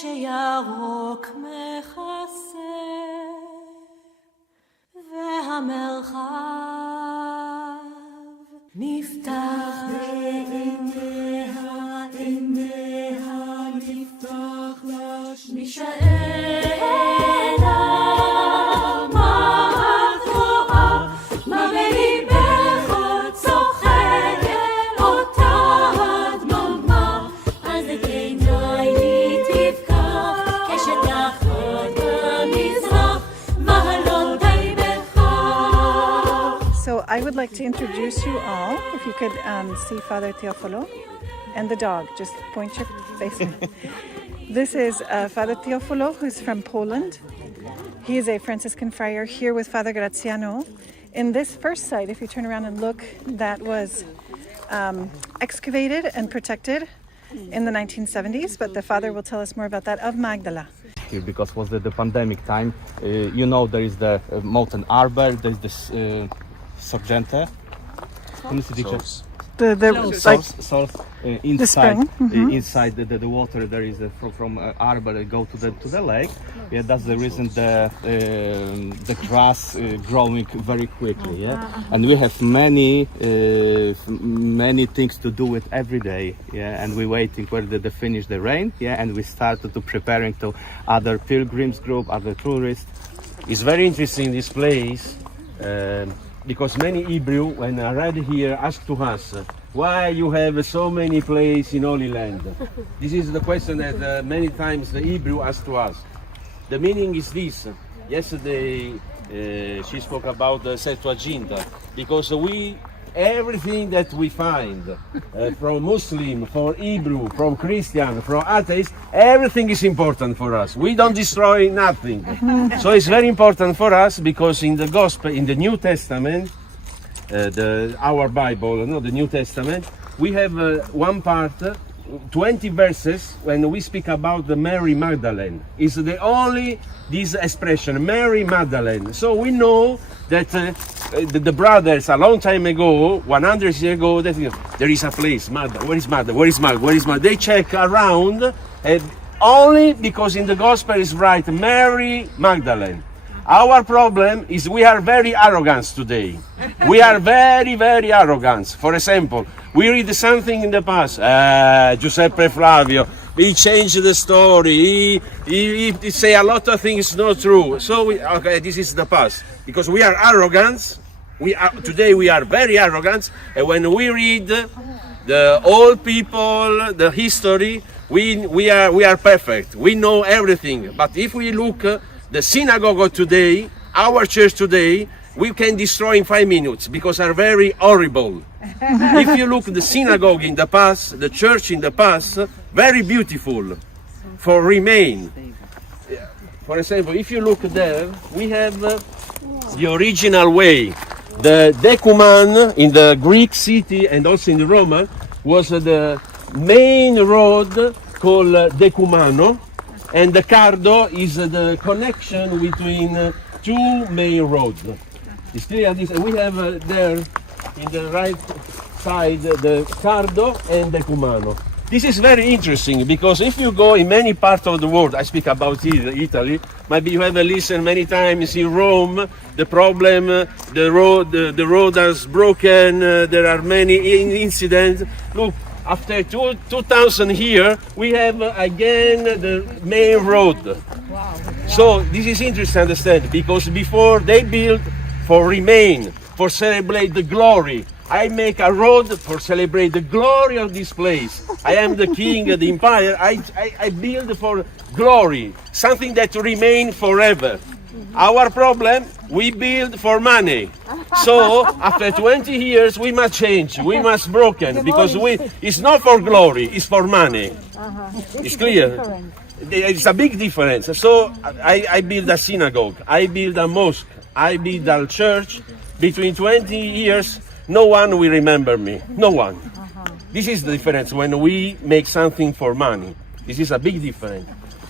שירוק מכסה והמרחב נפתח עיניה נפתח לך מישאלה מה את רואה מה בליבך צוחקת אותה הדממה אז את עיניי תפקח קשת אחת במזרח והלא די בכך. So I would like to introduce you all, if you could see Father Teofilo and the dog. Just point your face. This is Father Teofilo, who's from Poland. He is a Franciscan friar here with Father Gratiano. In this first site, if you turn around and look, that was excavated and protected in the 1970s, but the Father will tell us more about that, of Magdala. Because it was the pandemic time. You know, there is the mountain arbor, there is this Sorgente. Source inside inside the water there is from arbor that go to the lake. Yeah, that's the reason the grass growing very quickly. Yeah, and we have many things to do it every day. Yeah, and we're waiting for the finish the rain. Yeah, and we started to preparing to other pilgrims group, other tourists. It's very interesting this place. Because many Hebrew, when I read here, ask to us, why you have so many places in Holy Land? This is the question that many times the Hebrew ask to us. The meaning is this. Yesterday she spoke about the Septuaginta, because everything that we find from Muslim, from Hebrew, from Christian, from atheist, everything is important for us. We don't destroy nothing. So it's very important for us because in the Gospel, in the New Testament, our Bible, the New Testament, we have one part, 20 verses when we speak about the Mary Magdalene. It's the only this expression, Mary Magdalene. So we know that the brothers a long time ago, 100 years ago, that there is a place, Mother, where is Mother, where is Mother, where is Mother? They check around only because in the Gospel is right, Mary Magdalene. Our problem is we are very arrogant today. We are very, very arrogant. For example, we read something in the past, Giuseppe Flavio, he changed the story, he say a lot of things not true. So, okay, this is the past. Because we are arrogant, today we are very arrogant, and when we read the old people, the history, we are perfect. We know everything. But if we look the synagogue of today, our church today, we can destroy in 5 minutes because are very horrible. If you look at the synagogue in the past, the church in the past, very beautiful for remain. For example, if you look there, we have the original way. The decuman in the Greek city and also in Rome was the main road called Decumano, and the Cardo is the connection between two main roads. It's clear this, and we have there in the right side the Cardo and Decumano. This is very interesting because if you go in many parts of the world, I speak about Italy, maybe you have listened many times in Rome, the problem, the road is broken, there are many incidents. Look, after 2000 here, we have again the main road. Wow. So this is interesting to understand because before they built for remain, for celebrate the glory. I make a road for celebrate the glory of this place. I am the king of the empire. I build for glory, something that remain forever. Our problem, we build for money. So after 20 years, we must change. We must broken because it's not for glory. It's for money. It's clear. It's a big difference. So I build a synagogue. I build a mosque. I build a church. Between 20 years, no one will remember me. No one. This is the difference when we make something for money. This is a big difference.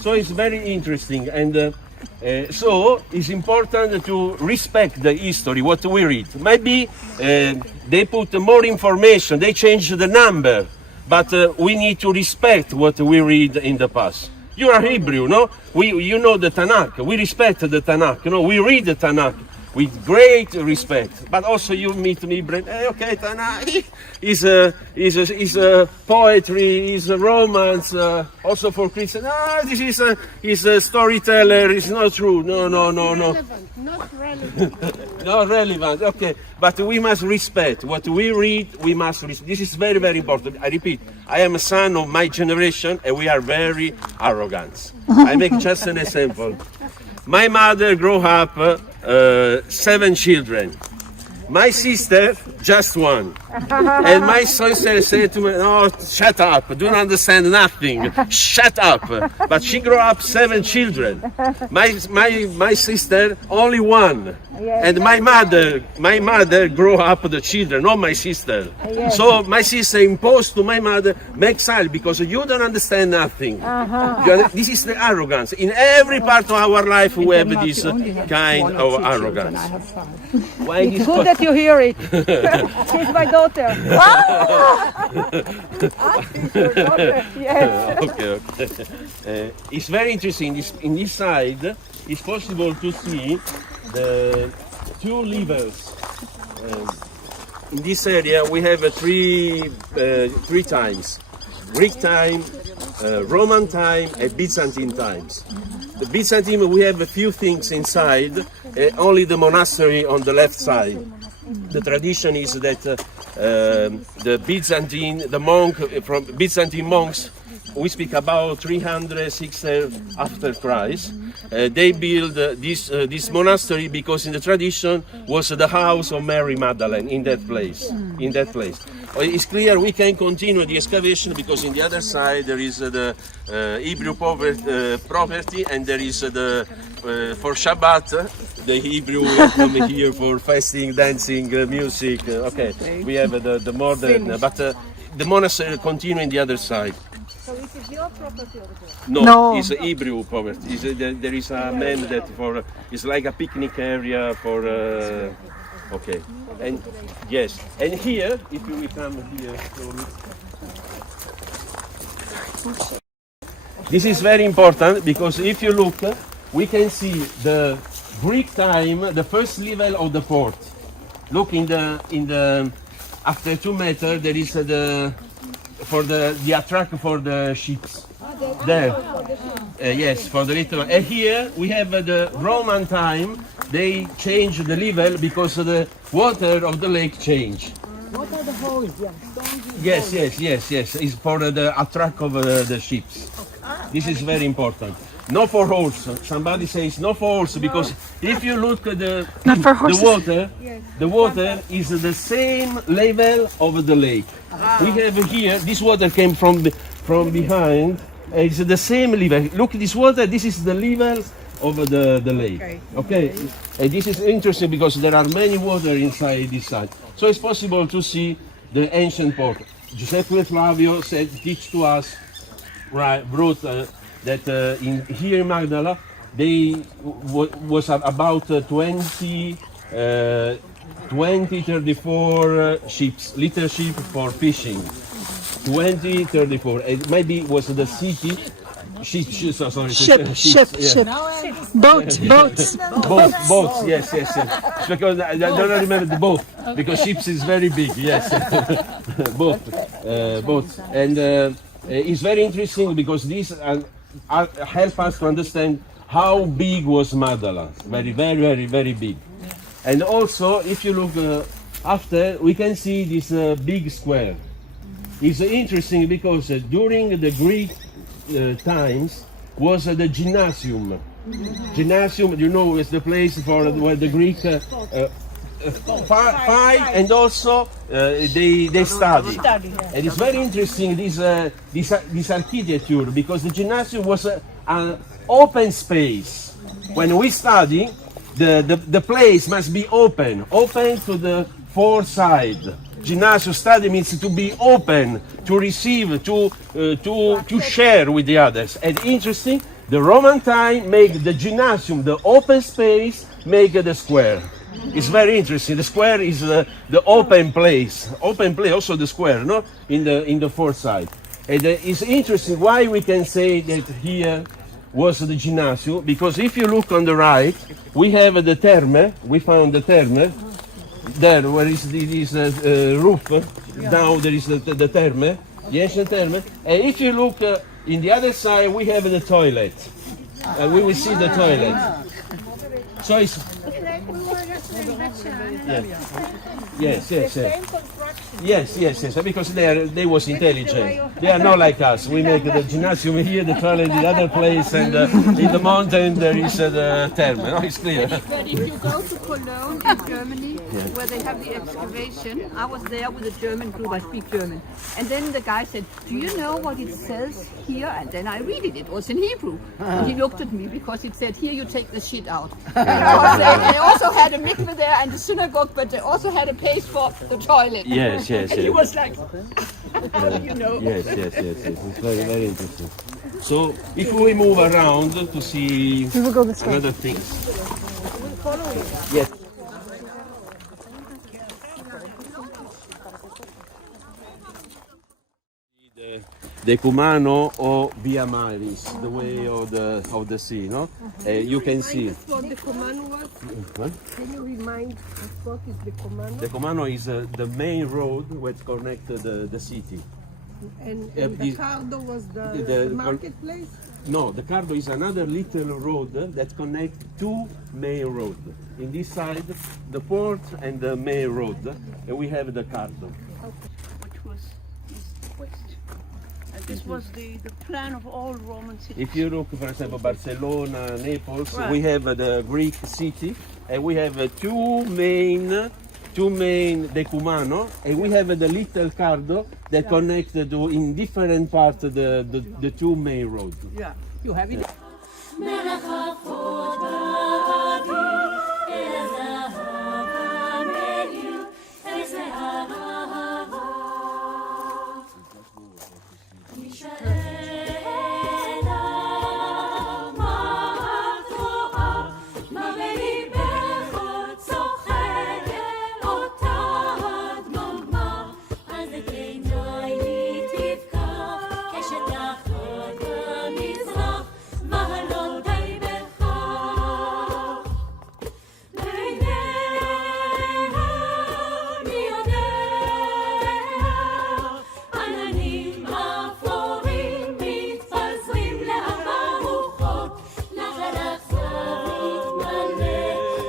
So it's very interesting, and so it's important to respect the history, what we read. Maybe they put more information, they change the number, but we need to respect what we read in the past. You are Hebrew, no? You know the Tanakh. We respect the Tanakh. You know, we read the Tanakh with great respect. But also you meet me, Brent. Hey, okay, Tanakh is a poetry, is a romance. Also for Christians, this is a storyteller. It's not true. No. Not relevant. Not relevant. Okay, but we must respect what we read. We must respect. This is very, very important. I repeat, I am a son of my generation, and we are very arrogant. I make just an example. My mother grew up 7 children. My sister, just 1. And my sister said to me, "No, shut up, don't understand nothing, shut up." But she grew up 7 children. My sister, only 1. And my mother grew up the children, not my sister. So my sister imposed to my mother, make silence because you don't understand nothing. This is the arrogance. In every part of our life we have this kind of arrogance. Why It's good that you hear it. She's my daughter. Yes. Okay. It's very interesting. In this side, it's possible to see the 2 levels. In this area, we have 3 times: Greek time, Roman time, and Byzantine times. The Byzantine, we have a few things inside. Only the monastery on the left side. The tradition is that the Byzantine monks, we speak about 360 after Christ. They built this monastery because in the tradition was the house of Mary Magdalene in that place. It's clear we can continue the excavation because in the other side there is the Hebrew property, and there is the for Shabbat the Hebrew come here for fasting, dancing, music. Okay, we have the modern, but the monastery continue in the other side. So it is your property over there? No, it's a Hebrew poverty. There is a man that it's like a picnic area for. Okay, and yes, and here, if we come here slowly, this is very important because if you look, we can see the Greek time, the first level of the port. Look in the after 2 meters there is the attract for the ships. There. Yes, for the little. And here we have the Roman time. They change the level because the water of the lake change. What are the holes? Yes. It's for the attract of the ships. This is very important. No for holes. Somebody says no for holes because if you look at the water is the same level of the lake. We have here, this water came from behind. It's the same level. Look at this water. This is the level of the lake. Okay. And this is interesting because there are many water inside this side. So it's possible to see the ancient port. Giuseppe Flavio teach to us, wrote that here in Magdala, they was about 34 ships, little ship for fishing. 34. It maybe was the city. Ship. Boats. Boats. Yes. Because I don't remember the boat because ships is very big. Yes, boats. And it's very interesting because these help us to understand how big was Magdala. Very big. And also, if you look after, we can see this big square. It's interesting because during the Greek times was the gymnasium. Gymnasium, you know, is the place for where the Greek fight and also they study. And it's very interesting this architecture because the gymnasium was an open space. When we study, the place must be open to the 4 sides. Gymnasium study means to be open, to receive, to share with the others. And interesting, the Roman time make the gymnasium, the open space, make the square. It's very interesting. The square is the open place. Also the square, no? In the 4th side. And it's interesting why we can say that here was the gymnasium, because if you look on the right, we have the terme, we found the terme, there where is this roof, down there is the terme, the ancient terme, and if you look in the other side, we have the toilet, and we will see the toilet. So it's... Yes, yes, yes. Yes, yes, yes, because they was intelligent. They are not like us. We make the gymnasium here, the toilet in the other place, and in the mountain there is the term. No, it's clear. But if you go to Cologne in Germany, where they have the excavation, I was there with a German group, I speak German. And then the guy said, do you know what it says here? And then I read it, it was in Hebrew. And he looked at me because it said, here you take the shit out. Because they also had a mikveh there and the synagogue, but they also had a place for the toilet. Yes, yes, And he yes. was like, how do you know? Yes, yes, yes, yes. It's very, very interesting. So if we move around to see We will go this way. another things. Yes. Decumano or Via Maris, the way of the sea, no? You can see. What the command was? What? Can you remind us what is the command? Decumano is the main road which connects the city. And the the Cardo was the the- marketplace? No, the Cardo is another little road that connects two main roads. In this side, the port and the main road, and we have the Cardo. Which was east-west. And this was the plan of all Roman cities. If you look, for example, Barcelona, Naples, Right. we have the Greek city, and we have two main decumano, and we have the little Cardo that connect in different parts the two main roads. Yeah. You have it? מרחפות באוויר, אל הזהב המאיר, אל זהב ההרות. מישאלה, מה את רואה? מה בליבך עוד צוחקת אותה הדממה? אז כדאי לי תבכח, קשת אחת במזרח, והלא די בכך. בעיניה מי יודע, עננים אפורים מתפזרים לעבר רוחות, נחלך סביב מלא,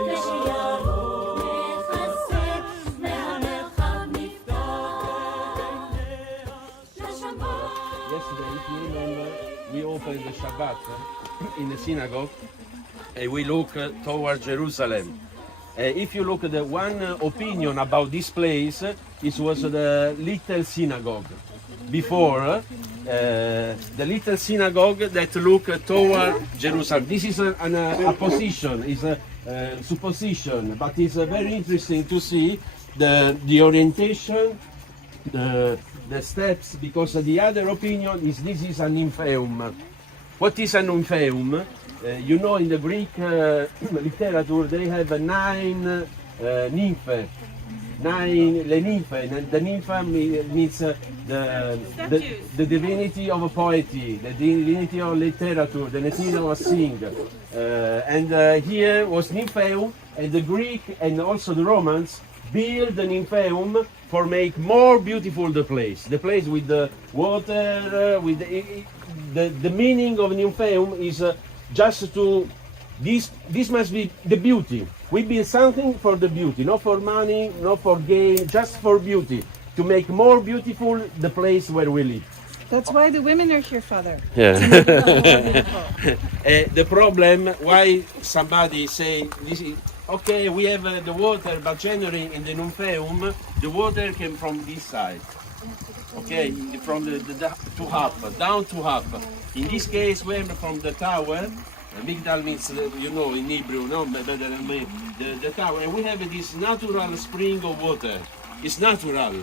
ושיערו מכסה, והמרחב נפתח לשמיים. Yesterday, if you remember, we opened the Shabbat in the synagogue, and we look toward Jerusalem. If you look at the one opinion about this place, it was the little synagogue. Before, the little synagogue that look toward Jerusalem. This is a position, is a supposition, but it's very interesting to see the orientation, the steps, because the other opinion is this is an nymphaeum. What is a nymphaeum? You know, in the Greek literature they have 9 nymphae. 9 le nymphae. And the nympha means the divinity of poetry, the divinity of literature, the divinity of sing. And here was nymphaeum, and the Greek and also the Romans build the nymphaeum for make more beautiful the place with the water, with the meaning of nymphaeum is just to this must be the beauty. We build something for the beauty, not for money, not for gain, just for beauty, to make more beautiful the place where we live. That's why the women are here, Father. Yeah. The problem why somebody say this is okay, we have the water, but generally in the nymphaeum the water came from this side. Okay, from the to half, down to half. In this case, we have from the tower. Magdala means, you know, in Hebrew, no, better than me, the tower. And we have this natural spring of water. It's natural.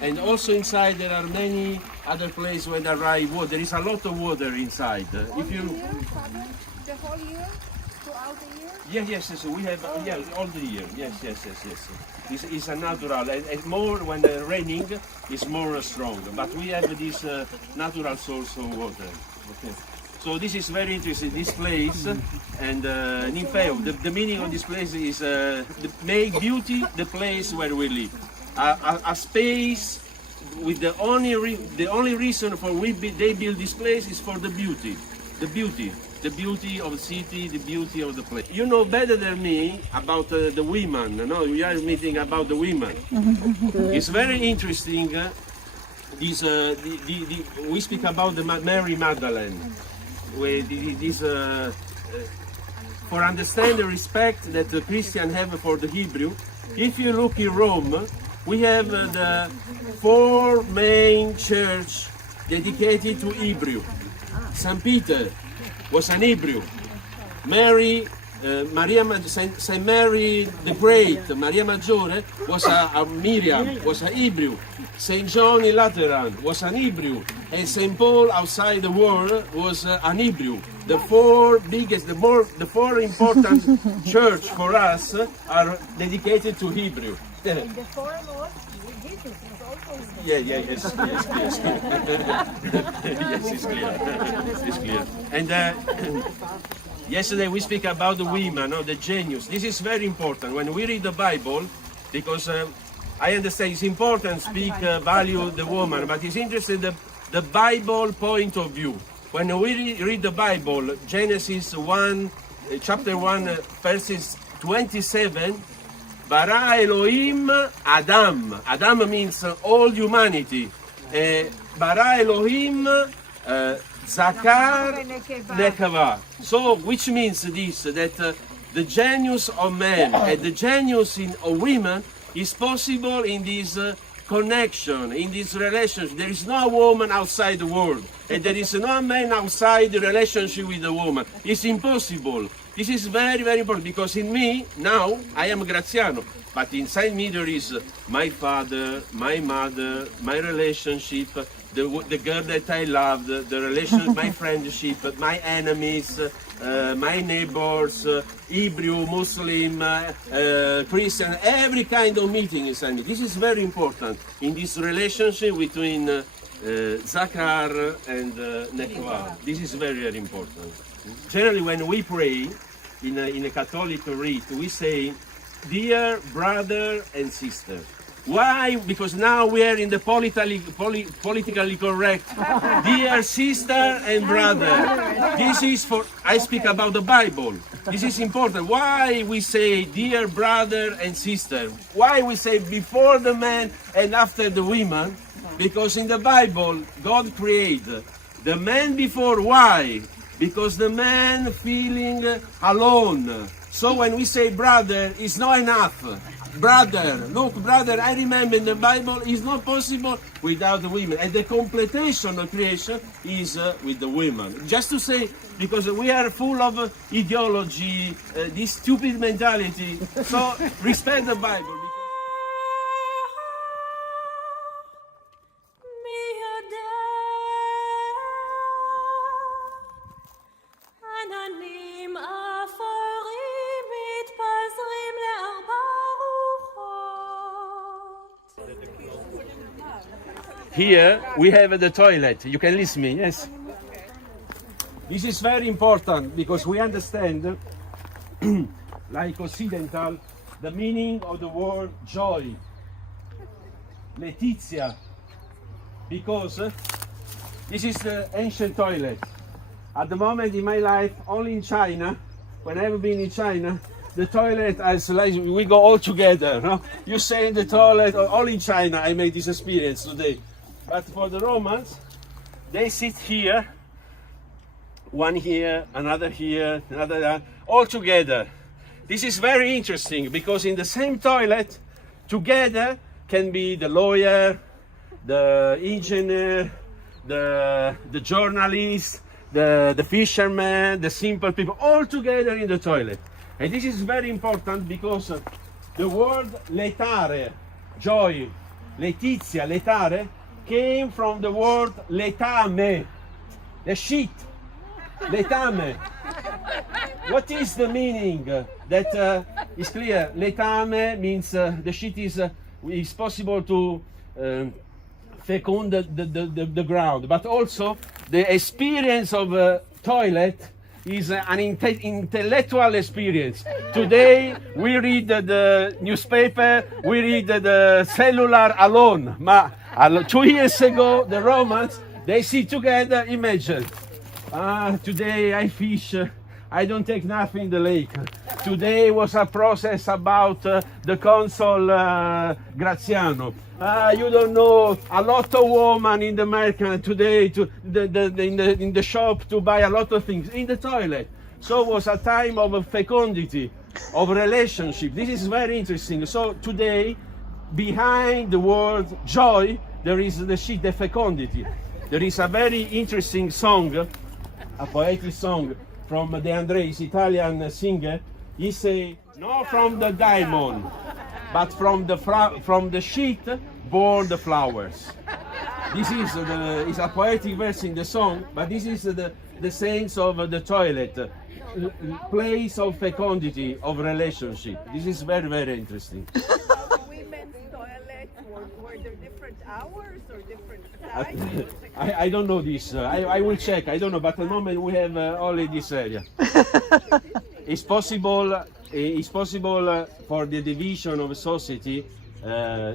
And also inside there are many other places where there is water. There is a lot of water inside. If you The whole year? To throughout the year? Yes. We have all the year. Yes. It's a natural, and more when raining, it's more strong. But we have this natural source of water. Okay. So this is very interesting. This place, and Nimpheo. The meaning of this place is make beauty the place where we live. A space with the only reason for they build this place is for the beauty of the city, the beauty of the place. You know better than me about the women. No, we are meeting about the women. It's very interesting. We speak about the Mary Magdalene. For understand the respect that the Christians have for the Hebrew. If you look in Rome, we have the 4 main churches dedicated to Hebrew. St. Peter was an Hebrew. Saint Mary the Great, Maria Maggiore, was a Miriam, was a Hebrew. Saint John in Lateran was an Hebrew, and Saint Paul outside the world was an Hebrew. The 4 biggest, the 4 important church for us are dedicated to Hebrew. And the foremost, Jesus was also Yes, clear. Yes, it's clear. It's clear. And yesterday we speak about the women, the genius. This is very important when we read the Bible, because I understand it's important to speak, value the woman, but it's interesting the Bible point of view. When we read the Bible, Genesis 1, chapter 1, verses 27, Bara Elohim Adam. Adam means all humanity. Bara Elohim Zakar Nekava. So, which means this, that the genius of man and the genius of women is possible in this connection, in this relationship. There is no woman outside the world, and there is no man outside the relationship with the woman. It's impossible. This is very, very important, because in me, now, I am Gratiano, but inside me there is my father, my mother, my relationship, the girl that I loved, the relation, my friendship, my enemies, my neighbors, Hebrew, Muslim, Christian, every kind of meeting inside me. This is very important in this relationship between Zakar and Nekva. This is very, very important. Generally, when we pray in a Catholic rite, we say, "Dear brother and sister." Why? Because now we are in the politically correct. Dear sister and brother. This is for, I speak about the Bible. This is important. Why we say dear brother and sister? Why we say before the man and after the women? Because in the Bible, God created the man before. Why? Because the man feeling alone. So when we say brother, it's not enough. Brother, look, brother, I remember in the Bible, it's not possible without the women. And the completion of creation is with the women. Just to say, because we are full of ideology, this stupid mentality, so respect the Bible. Here we have the toilet. You can listen me, yes? This is very important because we understand, like Occidental, the meaning of the word joy. Letizia. Because this is the ancient toilet. At the moment in my life, only in China, when I have been in China, the toilet is like we go all together. No? You say in the toilet, all in China, I made this experience today. But for the Romans, they sit here, one here, another here, another there, all together. This is very interesting because in the same toilet, together can be the lawyer, the engineer, the journalist, the fisherman, the simple people, all together in the toilet. And this is very important because the word letare, joy, letizia, letare, came from the word letame, the sheet, letame. what is the meaning? That is clear. Letame means the sheet is possible to fecund the ground, but also the experience of toilet is an intellectual experience. Today we read the newspaper, we read the cellular alone. 2 years ago, the Romans, they sit together, imagine. Today I fish, I don't take nothing in the lake. Today was a process about the consul Gratiano. You don't know, a lot of women in the market today in the shop to buy a lot of things in the toilet. So it was a time of fecundity, of relationship. This is very interesting. So today, behind the word joy, there is the sheet, the fecundity. There is a very interesting song, a poetic song from De Andrés, Italian singer. He say, not from the diamond, but from the sheet born the flowers. This is a poetic verse in the song, but this is the sense of the toilet, place of fecundity, of relationship. This is very, very interesting. Women's toilets, were there different hours or different sizes? I don't know this. I will check. I don't know, but at the moment we have only this area. It's possible for the division of society,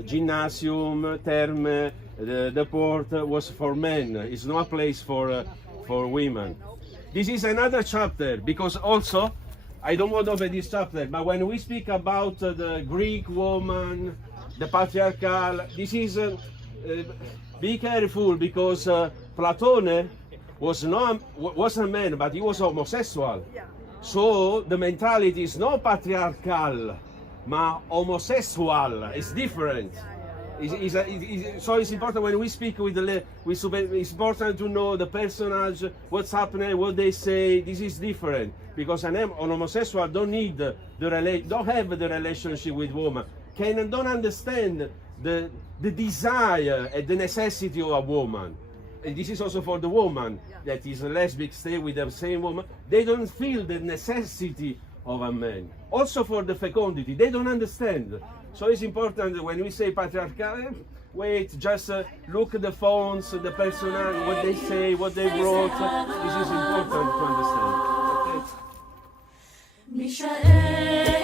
gymnasium, terme, the port was for men. It's not a place for women. This is another chapter, because also, I don't want to open this chapter, but when we speak about the Greek woman, the patriarchal, this is, be careful, because Platone was a man, but he was homosexual. So the mentality is not patriarchal, but homosexual. It's different. So it's important when we speak with it's important to know the personage, what's happening, what they say. This is different, because an homosexual don't have the relationship with woman, don't understand the desire and the necessity of a woman. And this is also for the woman that is a lesbian, stay with the same woman. They don't feel the necessity of a man. Also for the fecundity, they don't understand. So it's important when we say patriarchal, wait, just look at the phones, the personality, what they say, what they wrote. This is important to understand. Okay? Mishaela.